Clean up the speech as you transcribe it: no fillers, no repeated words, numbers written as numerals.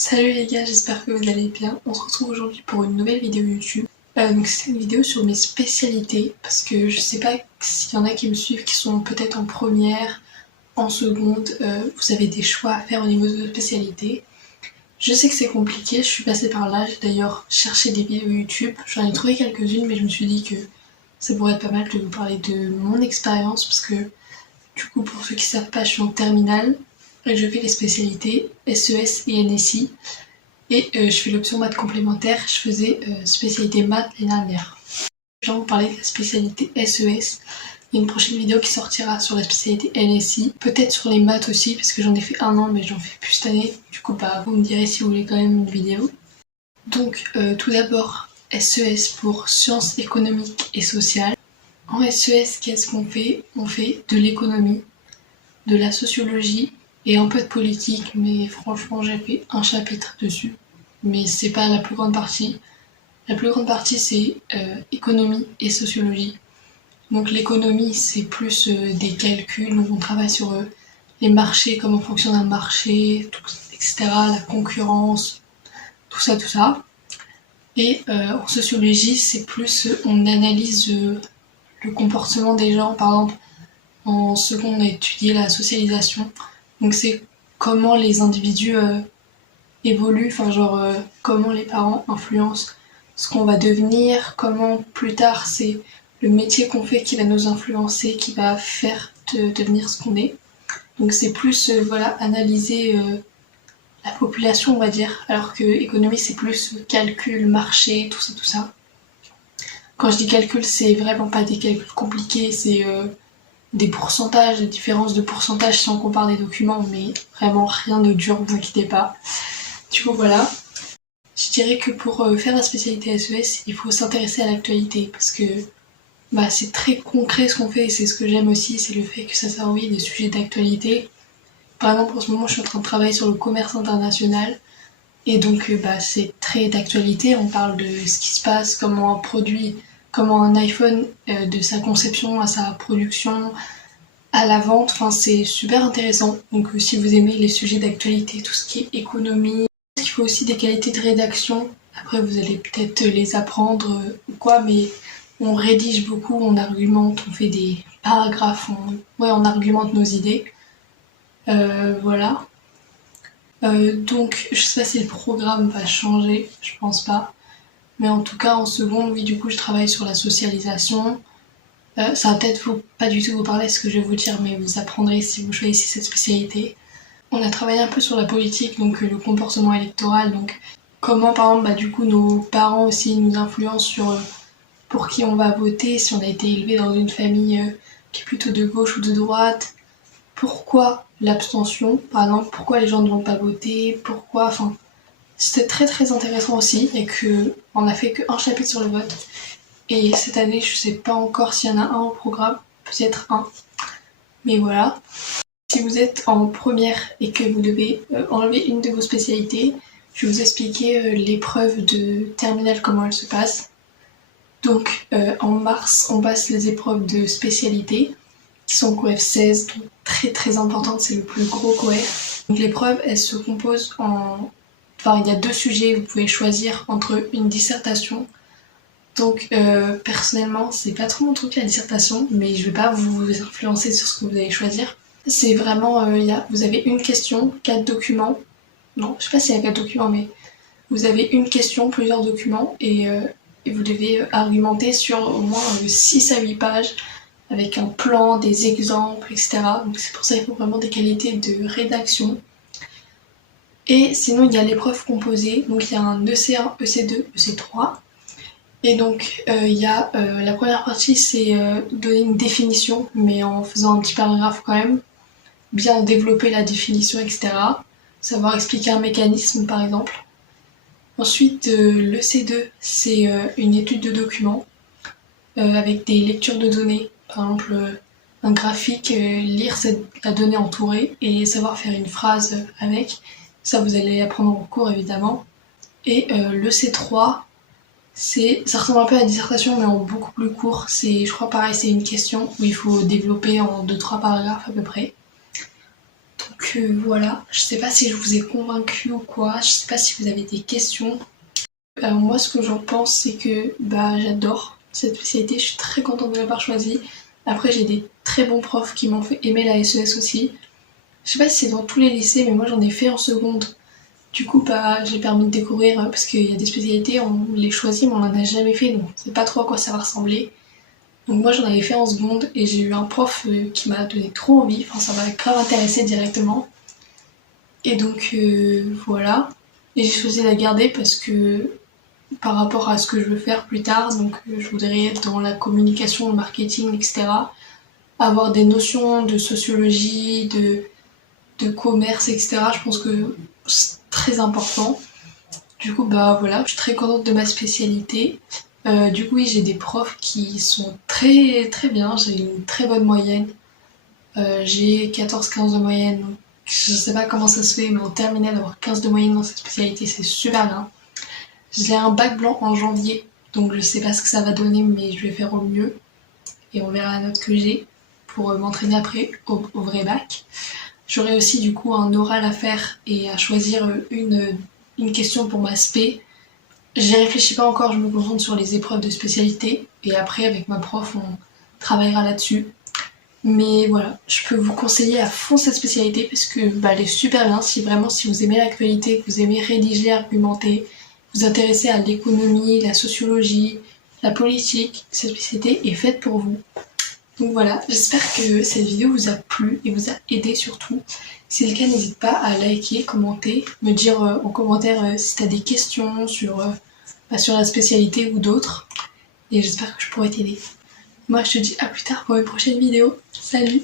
Salut les gars, j'espère que vous allez bien. On se retrouve aujourd'hui pour une nouvelle vidéo YouTube. Donc c'est une vidéo sur mes spécialités parce que je sais pas s'il y en a qui me suivent qui sont peut-être en première, en seconde. Vous avez des choix à faire au niveau de vos spécialités. Je sais que c'est compliqué, je suis passée par là. J'ai d'ailleurs cherché des vidéos YouTube. J'en ai trouvé quelques-unes mais je me suis dit que ça pourrait être pas mal de vous parler de mon expérience parce que du coup pour ceux qui savent pas, je suis en terminale. Et je fais les spécialités SES et NSI. Et je fais l'option maths complémentaire, je faisais spécialité maths l'année dernière. Je vais vous parler de la spécialité SES. Il y a une prochaine vidéo qui sortira sur la spécialité NSI, peut-être sur les maths aussi, parce que j'en ai fait un an, mais j'en fais plus cette année. Du coup, vous me direz si vous voulez quand même une vidéo. Donc, tout d'abord, SES pour sciences économiques et sociales. En SES, qu'est-ce qu'on fait? On fait de l'économie, de la sociologie, et un peu de politique, mais franchement j'ai fait un chapitre dessus. Mais c'est pas la plus grande partie. La plus grande partie c'est économie et sociologie. Donc l'économie c'est plus des calculs, donc on travaille sur les marchés, comment fonctionne un marché, etc., la concurrence, tout ça. Et en sociologie c'est plus on analyse le comportement des gens. Par exemple en seconde on a étudié la socialisation. Donc c'est comment les individus évoluent, comment les parents influencent ce qu'on va devenir, comment plus tard c'est le métier qu'on fait qui va nous influencer, qui va faire devenir ce qu'on est. Donc c'est plus analyser la population on va dire, alors que économie c'est plus calcul, marché, tout ça. Quand je dis calcul c'est vraiment pas des calculs compliqués, c'est des pourcentages, des différences de pourcentage si on compare des documents, mais vraiment rien de dur, vous inquiétez pas. Du coup voilà, je dirais que pour faire la spécialité SES, il faut s'intéresser à l'actualité parce que c'est très concret ce qu'on fait et c'est ce que j'aime aussi, c'est le fait que ça sert des sujets d'actualité. Par exemple en ce moment je suis en train de travailler sur le commerce international et donc c'est très d'actualité, on parle de ce qui se passe, comment un iPhone de sa conception à sa production, à la vente, c'est super intéressant. Donc si vous aimez les sujets d'actualité, tout ce qui est économie, il faut aussi des qualités de rédaction. Après vous allez peut-être les apprendre ou quoi, mais on rédige beaucoup, on argumente, on fait des paragraphes, on argumente nos idées. Voilà. Donc je sais pas si le programme va changer, je pense pas. Mais en tout cas en seconde, oui du coup je travaille sur la socialisation. Ça va peut-être pas du tout vous parler ce que je vais vous dire, mais vous apprendrez si vous choisissez cette spécialité. On a travaillé un peu sur la politique, donc le comportement électoral, donc comment par exemple du coup nos parents aussi nous influencent sur pour qui on va voter, si on a été élevé dans une famille qui est plutôt de gauche ou de droite, pourquoi l'abstention, par exemple, pourquoi les gens ne vont pas voter, c'était très intéressant aussi, et que on a fait qu'un chapitre sur le vote. Et cette année, je sais pas encore s'il y en a un au programme, peut-être un. Mais voilà. Si vous êtes en première et que vous devez enlever une de vos spécialités, je vais vous expliquer l'épreuve de terminale, comment elle se passe. Donc en mars, on passe les épreuves de spécialité, qui sont COEF 16, donc très importante, c'est le plus gros COEF. Donc l'épreuve, elle se compose il y a 2 sujets, vous pouvez choisir entre une dissertation. Donc personnellement c'est pas trop mon truc la dissertation, mais je vais pas vous influencer sur ce que vous allez choisir. C'est vraiment, vous avez une question, 4 documents. Non, je sais pas s'il y a 4 documents, mais vous avez une question, plusieurs documents, et vous devez argumenter sur au moins 6 à 8 pages, avec un plan, des exemples, etc. Donc c'est pour ça qu'il faut vraiment des qualités de rédaction. Et sinon il y a l'épreuve composée, donc il y a un EC1, EC2, EC3. Et donc la première partie c'est donner une définition, mais en faisant un petit paragraphe quand même, bien développer la définition, etc. Savoir expliquer un mécanisme par exemple. Ensuite le C2 c'est une étude de document avec des lectures de données, par exemple un graphique, lire la donnée entourée et savoir faire une phrase avec. Ça vous allez apprendre en cours évidemment. Et le C3 ça ressemble un peu à la dissertation mais en beaucoup plus court. Je crois pareil, c'est une question où il faut développer en 2-3 paragraphes à peu près. Donc voilà, je sais pas si je vous ai convaincu ou quoi, je sais pas si vous avez des questions. Moi ce que j'en pense c'est que j'adore cette spécialité, je suis très contente de l'avoir choisie. Après j'ai des très bons profs qui m'ont fait aimer la SES aussi. Je sais pas si c'est dans tous les lycées mais moi j'en ai fait en seconde. Du coup j'ai permis de découvrir parce qu'il y a des spécialités, on les choisit mais on en a jamais fait donc on sait pas trop à quoi ça va ressembler. Donc moi j'en avais fait en seconde et j'ai eu un prof qui m'a donné trop envie, enfin ça m'a grave intéressé directement. Et donc voilà. Et j'ai choisi de la garder parce que par rapport à ce que je veux faire plus tard, donc je voudrais être dans la communication, le marketing, etc. Avoir des notions de sociologie, de commerce, etc. Je pense que c'est très important. Du coup voilà, je suis très contente de ma spécialité. Du coup oui j'ai des profs qui sont très très bien, j'ai une très bonne moyenne. J'ai 14-15 de moyenne, donc je sais pas comment ça se fait, mais en terminale avoir 15 de moyenne dans cette spécialité c'est super bien. J'ai un bac blanc en janvier, donc je sais pas ce que ça va donner, mais je vais faire au mieux. Et on verra la note que j'ai pour m'entraîner après au vrai bac. J'aurai aussi du coup un oral à faire et à choisir une question pour ma spé. J'y réfléchis pas encore, je me concentre sur les épreuves de spécialité. Et après avec ma prof on travaillera là-dessus. Mais voilà, je peux vous conseiller à fond cette spécialité parce que elle est super bien. Si vous aimez l'actualité, que vous aimez rédiger, argumenter, vous intéresser à l'économie, la sociologie, la politique, cette spécialité est faite pour vous. Donc voilà, j'espère que cette vidéo vous a plu et vous a aidé surtout. Si c'est le cas, n'hésite pas à liker, commenter, me dire en commentaire si tu as des questions sur la spécialité ou d'autres. Et j'espère que je pourrai t'aider. Moi je te dis à plus tard pour une prochaine vidéo. Salut!